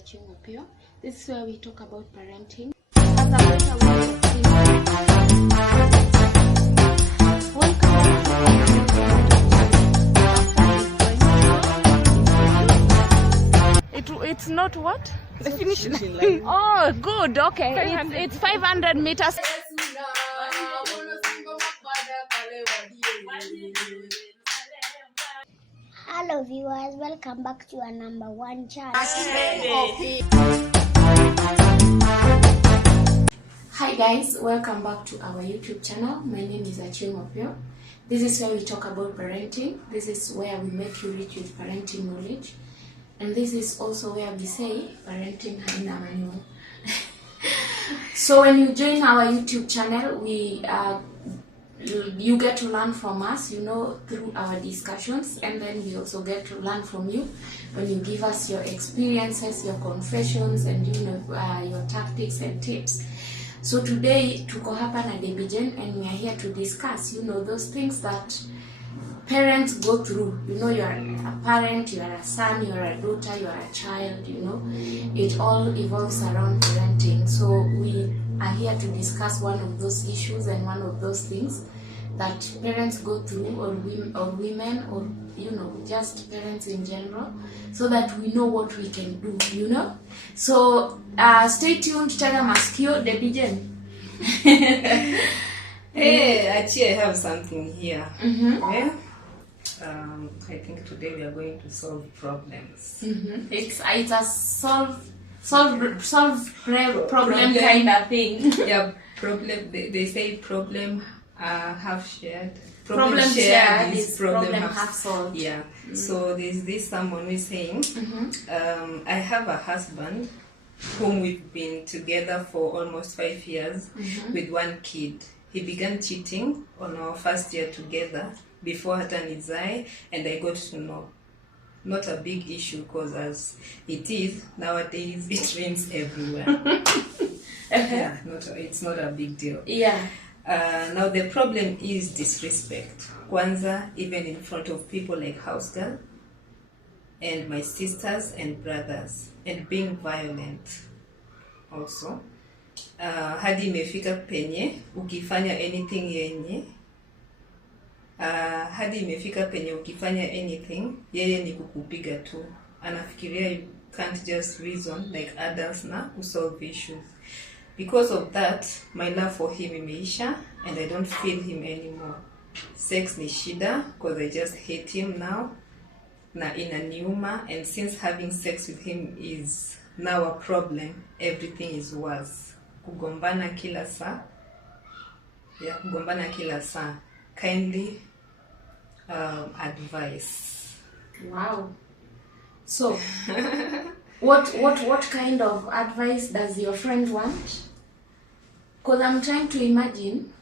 Achieng' Opiyo. This is where we talk about parenting. As a better way of thinking. It's not what? The finish line. Oh, good. Okay. It's 500 meters. Hello viewers, welcome back to our number one channel. Hi guys, welcome back to our YouTube channel. My name is Achieng' Opiyo. This is where we talk about parenting. This is where we make you rich with parenting knowledge. And this is also where we say parenting haina manual. So when you join our YouTube channel, you get to learn from us, through our discussions, and then we also get to learn from you when you give us your experiences, your confessions, and your tactics and tips. So today tuko hapa na Debbie Jane, and we are here to discuss those things that parents go through. You are a parent, you are a son, you are a daughter, you are a child, it all evolves around parenting. So we are here to discuss one of those issues and one of those things that parents go through, or women, or just parents in general, so that we know what we can do. So stay tuned. Tega maskio, Debbie Jane. Hey, actually, I have something here. Yeah? I think today we are going to solve problems. It's a problem kind of thing. Yeah, problem. They say problem half shared. Problem shared is problem half solved. Yeah. So there's this someone who is saying, I have a husband whom we've been together for almost 5 years with one kid. He began cheating on our first year together before Hatanizai, and I got to know. Not a big issue, because as it is nowadays, it rains everywhere. Yeah, it's not a big deal. Yeah. Now the problem is disrespect. Kwanza, even in front of people like house girl and my sisters and brothers, and being violent also. Hadi imefika penye ukifanya anything yenye hadi imefika penye ukifanya anything yeye ni kukupiga tu. Anafikiria you can't just reason like adults na kusolve issues. Because of that, my love for him imeisha, and I don't feel him anymore. Sex ni shida, because I just hate him now. Na inaniuma, and since having sex with him is now a problem, everything is worse. Kugombana kila saa. Yeah, kugombana kila saa. Kindly advice. Wow. So, what kind of advice does your friend want? Because I'm trying to imagine.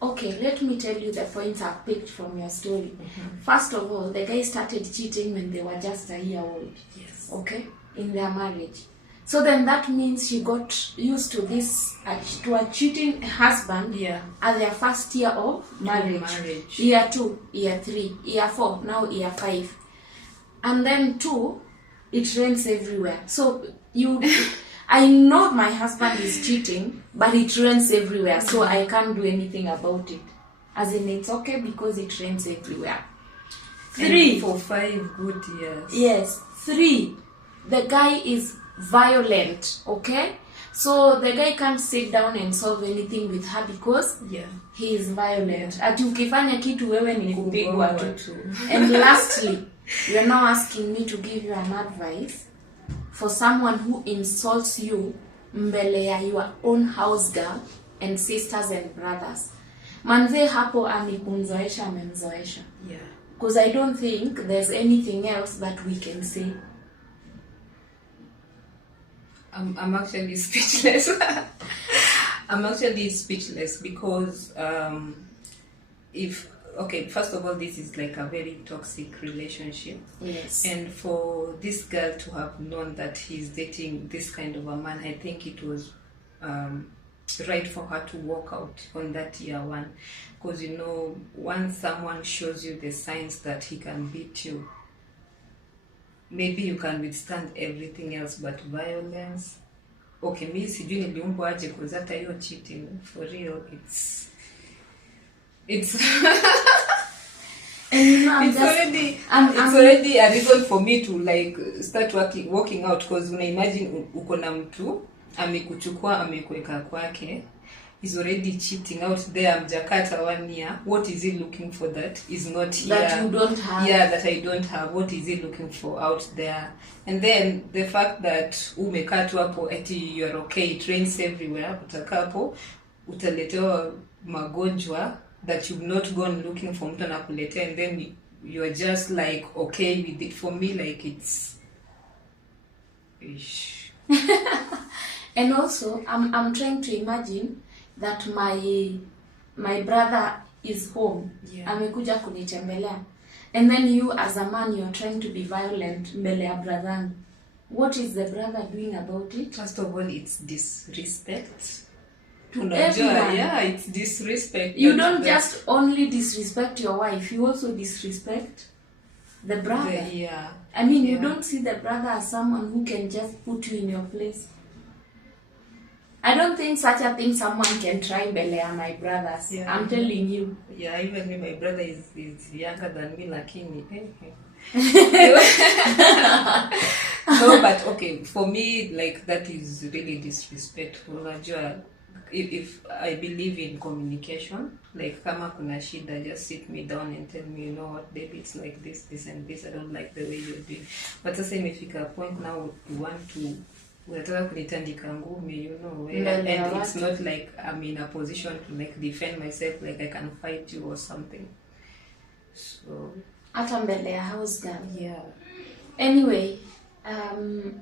Okay, let me tell you the points I've picked from your story. First of all, the guy started cheating when they were just a year old. Yes. Okay, in their marriage. So then that means she got used to this, to a cheating husband. Yeah. At their first year of marriage. Year 2, year 3, year 4, now year 5. And then 2, it rains everywhere. So I know my husband is cheating, but it rains everywhere, so I can't do anything about it. As in, it's okay because it rains everywhere. 3. And for 5 good years. Yes. 3. The guy is violent, okay? So the guy can't sit down and solve anything with her because he is violent. Ati ukifanya kitu wewe ni kupigwa tu. And lastly, you are now asking me to give you an advice for someone who insults you mbele ya your own house girl and sisters and brothers. Manze hapo amemzoesha. Yeah. Because I don't think there's anything else that we can say. I'm actually speechless. I'm actually speechless because first of all, this is like a very toxic relationship. Yes. And for this girl to have known that he's dating this kind of a man, I think it was right for her to walk out on that year 1. Because once someone shows you the signs that he can beat you, maybe you can withstand everything else, but violence, okay, mi sijui niliumbwa aje cause hata hiyo cheating for real it's And you know, it's already a reason for me to like start walking out, because una imagine uko na mtu amekuchukua amekuweka kwake, is already cheating out there, mjakata 1 year. What is he looking for that is not here? That you don't have. Yeah, that I don't have. What is he looking for out there? And then the fact that umekaa tu hapo eti you're okay, it rains everywhere, utakaa hapo utaletewa magonjwa that you've not gone looking for, mtu anakuletea, and then you're just like okay with it. For me, like it's ish. And also I'm trying to imagine that my brother is home. Yeah. Amekuja kunitembelea, and then you as a man, you're trying to be violent mbele ya brother. What is the brother doing about it? First of all, it's disrespect To Unajua, everyone. yeah, it's disrespect. You don't just only disrespect your wife, you also disrespect the brother. Yeah. I mean, you Yeah. don't see the brother as someone who can just put you in your place. I don't think such a thing someone can try mbele ya my brothers. Yeah. I'm telling you. Yeah, even me, my brother is younger than me, lakini. No, but okay, for me, like, that is really disrespectful. Unajua, if I believe in communication, like, kama kuna shida, just sit me down and tell me, you know what, baby, it's like this, and this, I don't like the way you're doing. But sasa imefika a point now you want to, unataka kunitandika ngumi, you know, and it's not like I'm in a position to like defend myself, like I can fight you or something. So Hata mbele ya house girl. yeah. Anyway,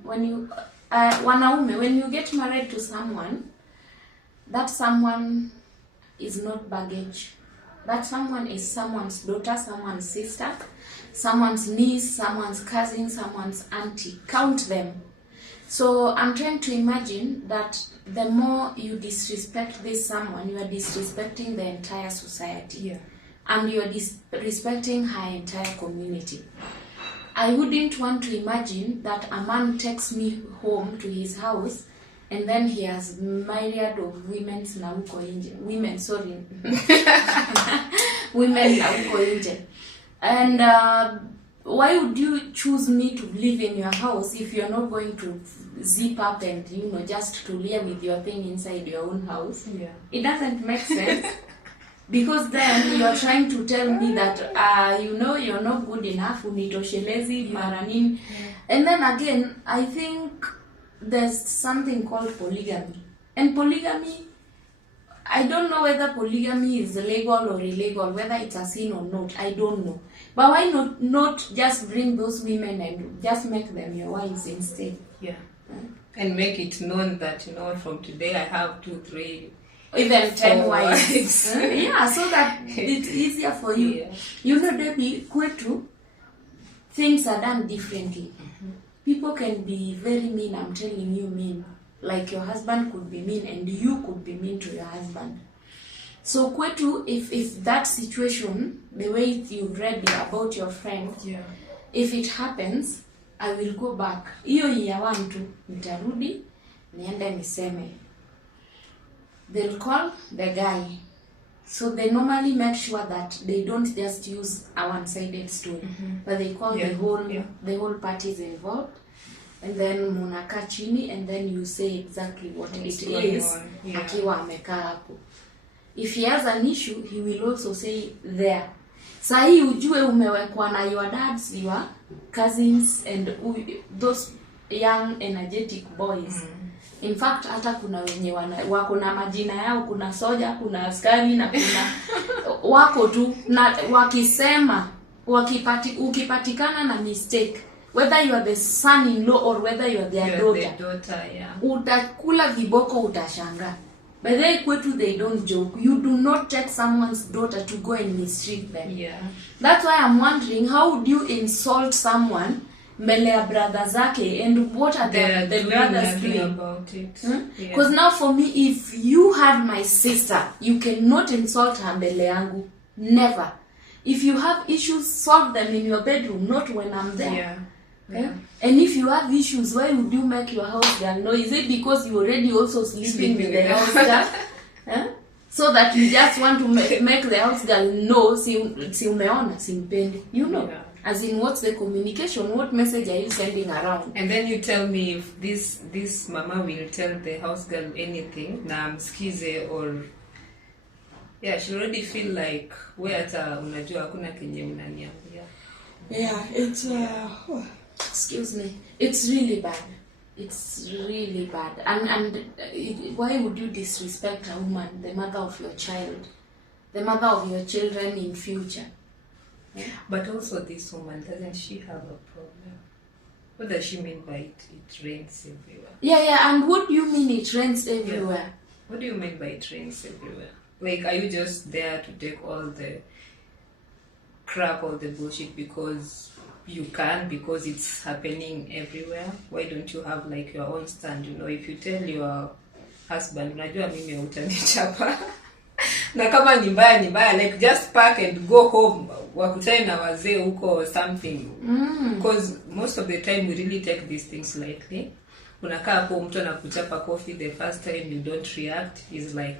when you wanaume, when you get married to someone, that someone is not baggage. That someone is someone's daughter, someone's sister, someone's niece, someone's cousin, someone's auntie. Count them. So I'm trying to imagine that the more you disrespect this someone, you are disrespecting the entire society. Yeah. And you are disrespecting her entire community. I wouldn't want to imagine that a man takes me home to his house and then he has myriad of women na huko nje. Women, sorry. Women na huko nje. And why would you choose me to live in your house if you're not going to zip up and, you know, just to live with your thing inside your own house? Yeah. It doesn't make sense. Because then you're trying to tell me that, you know, you're not good enough, unitoshelezi, mara nini. And then again, I think there's something called polygamy. And polygamy, I don't know whether polygamy is legal or illegal, whether it's a sin or not, I don't know. But why not just bring those women and just make them your wives instead? Yeah. And make it known that, you know, from today I have 2, 3, even 10 4 wives. Yeah, so that it's easier for you. Yeah. You know, Debbie, kwetu, things are done differently. People can be very mean, I'm telling you, mean. Like your husband could be mean and you could be mean to your husband. So kwetu, if that situation, the way you've read about your friend, Yeah. if it happens, I will go back. Iyo ya wantu, nitarudi, niende niseme. They'll call the guy. So they normally make sure that they don't just use a one-sided story, but they call Yeah. the whole parties involved, and then munaka chini, and then you say exactly what What's it going is. on. Yeah. Akiwa amekaa hapo. If he has an issue, he will also say there. Sahi ujue umewekwa na your dads, your cousins, and those young energetic boys. In fact, hata kuna wenye wako na majina yao, kuna soja, kuna askari na kuna wako tu na wakisema ukipatikana na mistake, whether you are the son-in-law or whether you are their daughter, Yeah. utakula viboko, utashanga. By the way, kwetu they don't joke. You do not take someone's daughter to go and mistreat them. Yeah. That's why I'm wondering, how would you insult someone mbele ya brother zake, and what are the brothers doing about it? Because now for me, if you had my sister, you cannot insult her mbele yangu. Never. If you have issues, solve them in your bedroom, not when I'm there. Yeah. Yeah. And if you have issues, why would you make your house girl know? Is it because you already also sleeping with the house girl? So that you just want to make the house girl know, si umeona, simpendi. You know? Yeah. As in, what's the communication? What message are you sending around? And then you tell me if this mama will tell the house girl anything, na msikize, or yeah, she already feel like we hata unajua hakuna kenye unaniambia. Yeah, it's excuse me. It's really bad. It's really bad. And why would you disrespect a woman, the mother of your child, the mother of your children in future? Yeah. But also this woman, doesn't she have a problem? What does she mean by it rains everywhere? Yeah, and what do you mean it rains everywhere? Yeah. What do you mean by it rains everywhere? Like, are you just there to take all the crap, all the bullshit because you can, because it's happening everywhere? Why don't you have like your own stand? You know, if you tell your husband, unajua mimi utanichapa. Na kama ni mbaya, like just pack and go home, wakutane na wazee huko or something. Because most of the time we really take these things lightly. Unakaa hapo mtu anakuchapa coffee the first time, you don't react, is like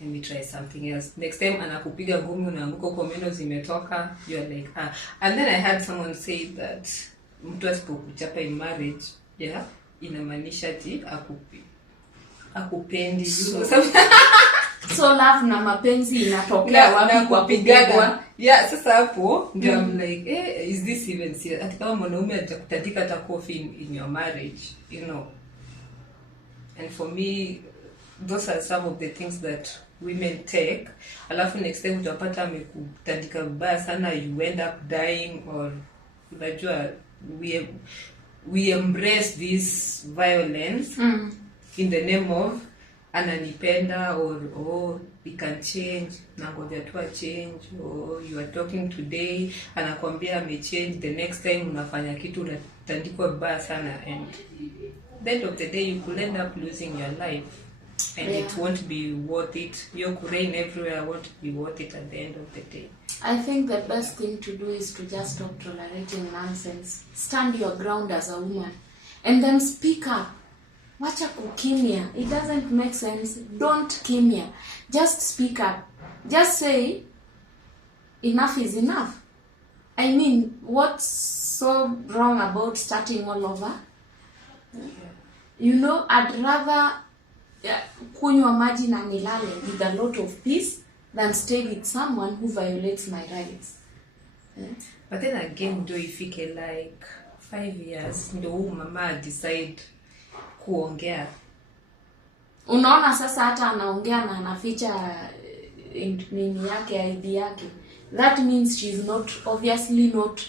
let me try something else. Next time anakupiga ngumi unaanguka kwa meno zimetoka, you are like And then I had someone say that mtu asipokuchapa in marriage, yeah, inamaanisha ati akupendi. So love na mapenzi inatokea wapi kwa kupigwa? Yeah, sasa hapo ndio I'm like, is this even serious? Ati kama mwanaume atakutandika hata coffee in your marriage, you know. And for me, those are some of the things that women take. Alafu next time utapata amekutandika vibaya sana, you end up dying, or unajua we embrace this violence in the name of ananipenda, or we can change, nangoja tu change, or you are talking today anakwambia amechange, the next time unafanya kitu unatandikwa vibaya sana, and at the end of the day you could end up losing your life, and it won't be worth it. Your rain everywhere won't be worth it at the end of the day. I think the best thing to do is to just stop tolerating nonsense. Stand your ground as a woman, and then speak up. Wacha kukimia. It doesn't make sense. Don't kimia. Just speak up. Just say, enough is enough. I mean, what's so wrong about starting all over? You know, I'd rather kunywa maji na nilale with a lot of peace than stay with someone who violates my rights. But then again, do ifike like 5 years, ndio mama decide kuongea. Unaona sasa hata anaongea na anaficha nini yake, ID yake. That means she's not, obviously not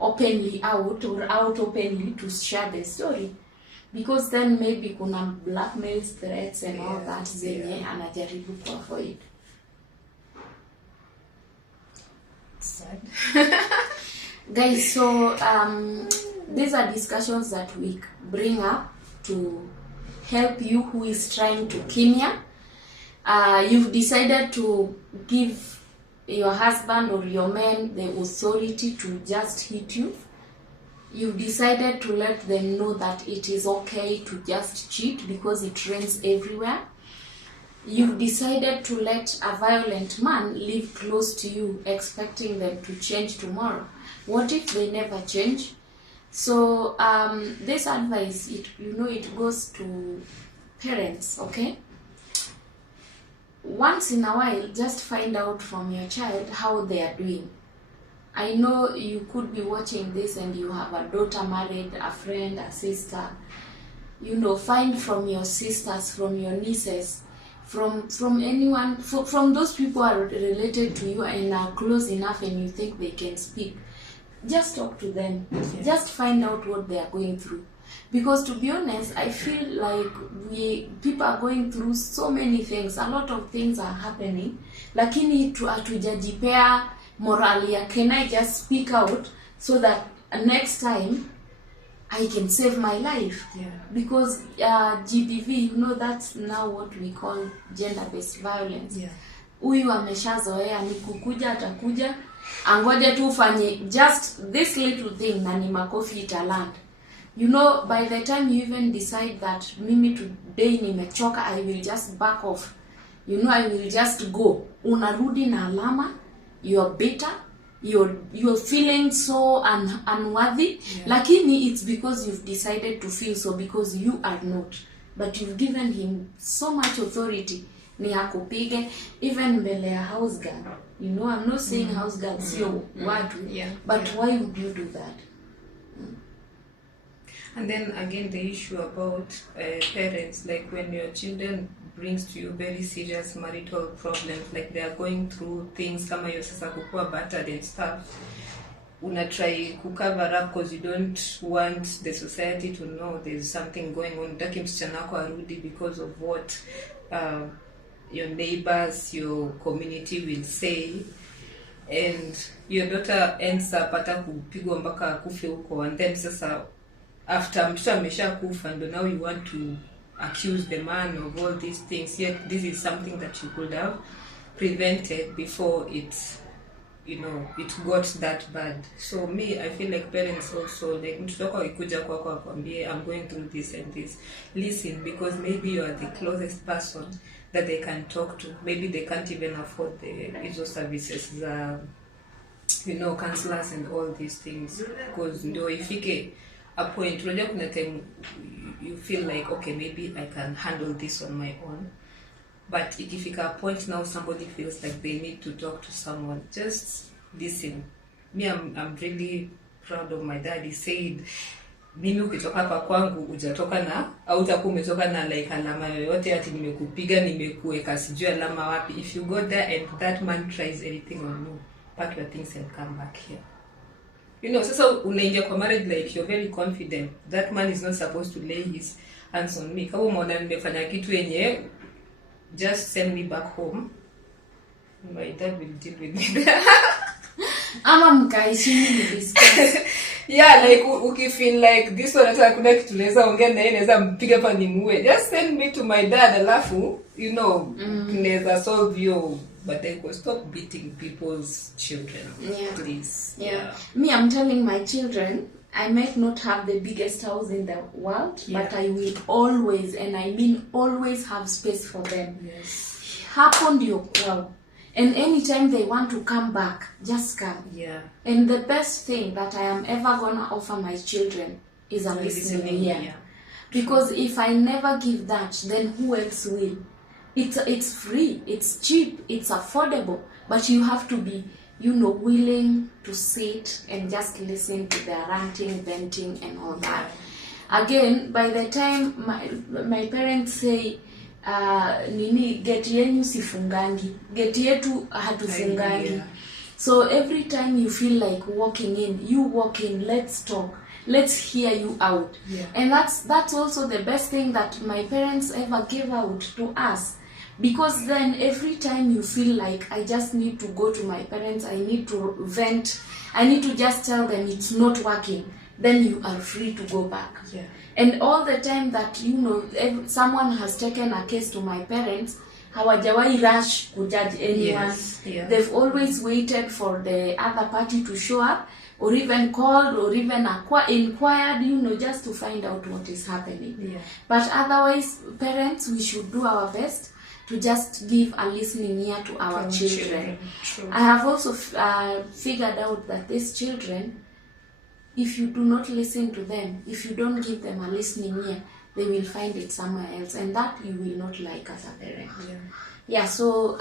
openly out or out openly to share the story. Because then maybe kuna blackmail, threats and all that zenye anajaribu to avoid. Sad. Guys, so these are discussions that we bring up to help you who is trying to kimia. You've decided to give your husband or your man the authority to just hit you. You've decided to let them know that it is okay to just cheat because it rains everywhere. You've decided to let a violent man live close to you, expecting them to change tomorrow. What if they never change? So this advice, it goes to parents, okay? Once in a while, just find out from your child how they are doing. I know you could be watching this and you have a daughter married, a friend, a sister. Find from your sisters, from your nieces, from anyone, from those people who are related to you and are close enough and you think they can speak. Just talk to them. Yes. Just find out what they are going through. Because to be honest, I feel like people are going through so many things. A lot of things are happening. Lakini hatujajipea moralia. Can I just speak out so that next time I can save my life? Yeah. Because GBV, that's now what we call gender-based violence. Yeah. Huyu ameshazoea ni kukuja atakuja, angoje tu ufanye just this little thing na ni makofi italand. You know, by the time you even decide that mimi today nimechoka, I will just back off, you know, I will just go, unarudi na alama, you're bitter, you're feeling so unworthy, lakini it's because you've decided to feel so, because you are not, but you've given him so much authority ni hakupige even mbele ya house girl. You know, I'm not saying house girl sio watu, but why would you do that? And then again, the issue about parents, like when your children brings to you very serious marital problems, like they are going through things kama yo sasa kukua battered and stuff, una try to cover up because you don't want the society to know there's something going on. Utaki msichana wako arudi because of what your neighbors, your community will say, and your daughter ends up hata kupigwa mpaka akufe huko, and then sasa after mtoto amesha kufa ndo now you want to accuse the man of all these things, yet this is something that you could have prevented before it, you know, it got that bad. So me, I feel like parents also, like mtoto wako ikuja kwako akwambie I'm going through this and this, listen, because maybe you are the closest person that they can talk to. Maybe they can't even afford the hizo services, you know, counselors and all these things, because ndo ifike a point unajua kuna time you feel like okay, maybe I can handle this on my own, but ikifika a point now somebody feels like they need to talk to someone, just listen. Me, I'm really proud of my dad. He said mimi ukitoka kwa kwangu hujatoka na au utakuwa umetoka na like alama yoyote ati nimekupiga nimekuweka sijui alama wapi. If you go there and that man tries anything on you, pack your things and come back here. You know, sasa unaingia kwa marriage like you're very confident that man is not supposed to lay his hands on me. Kama umeona nimefanya kitu yenye, just send me back home, my dad will deal with me. Ama mkaishini ni discuss. Yeah, like ukifeel like this one hata kuna kitu naweza ongea na yeye naweza mpiga pa nimuue, just send me to my dad, alafu you know naweza solve you. But they go stop beating people's children, please. Me, I'm telling my children, I might not have the biggest house in the world, but I will always, and I mean always, have space for them. Yes. Hapo ndio kwao. And anytime they want to come back, just come. Yeah. And the best thing that I am ever gonna offer my children is a listening ear. Yeah. Because if I never give that, then who else will? It's free, it's cheap, it's affordable, but you have to be, you know, willing to sit and just listen to their ranting, venting, and all that. Again, by the time my parents say, nini geti yenu sifungangi, geti yetu hatufungangi. So every time you feel like walking in, you walk in, let's talk, let's hear you out. And that's also the best thing that my parents ever gave out to us. Because then every time you feel like I just need to go to my parents, I need to vent, I need to just tell them it's not working, then you are free to go back. And all the time that, you know, someone has taken a case to my parents, hawajawai rush to judge anyone. They've always waited for the other party to show up, or even called, or even inquired, you know, just to find out what is happening. But otherwise, parents, we should do our best to just give a listening ear to our children. I have also figured out that these children, if you do not listen to them, if you don't give them a listening ear, they will find it somewhere else, and that you will not like as a parent. So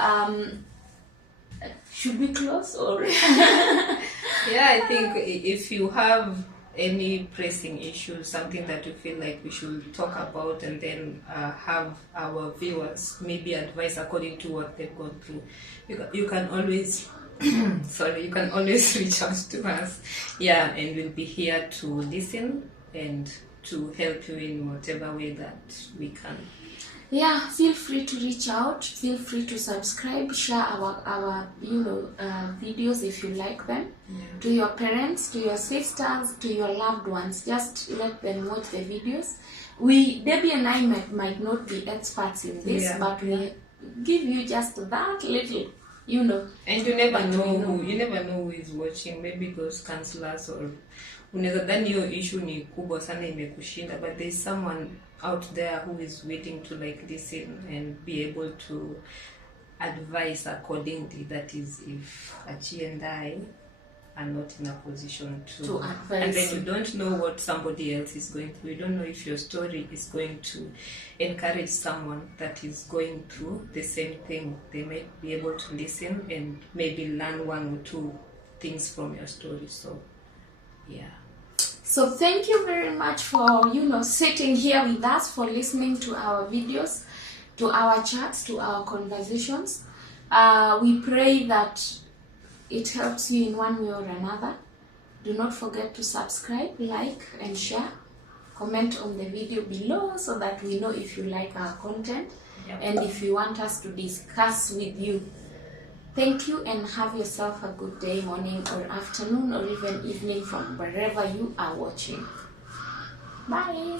should we close or? I think if you have any pressing issues, something that you feel like we should talk about, and then have our viewers maybe advise according to what they've gone through, you can always you can always reach out to us, and we'll be here to listen and to help you in whatever way that we can. Feel free to reach out, feel free to subscribe, share our videos if you like them, to your parents, to your sisters, to your loved ones. Just let them watch the videos. Debbie and I might not be experts in this, but we give you just that little you know. And you never But know we know. who who is watching, maybe those counselors, or unaweza dhani hiyo issue ni kubwa sana imekushinda, but there's someone out there who is waiting to like listen and be able to advise accordingly. That is, if Achi and I are not in a position to advise. And then you don't know what somebody else is going through. You don't know if your story is going to encourage someone that is going through the same thing. They might be able to listen and maybe learn one or two things from your story. So yeah. So thank you very much for, you know, sitting here with us, for listening to our videos, to our chats, to our conversations. We pray that it helps you in one way or another. Do not forget to subscribe, like, and share. Comment on the video below so that we know if you like our content. Yep. And if you want us to discuss with you. Thank you, and have yourself a good day, morning or afternoon, or even evening from wherever you are watching. Bye.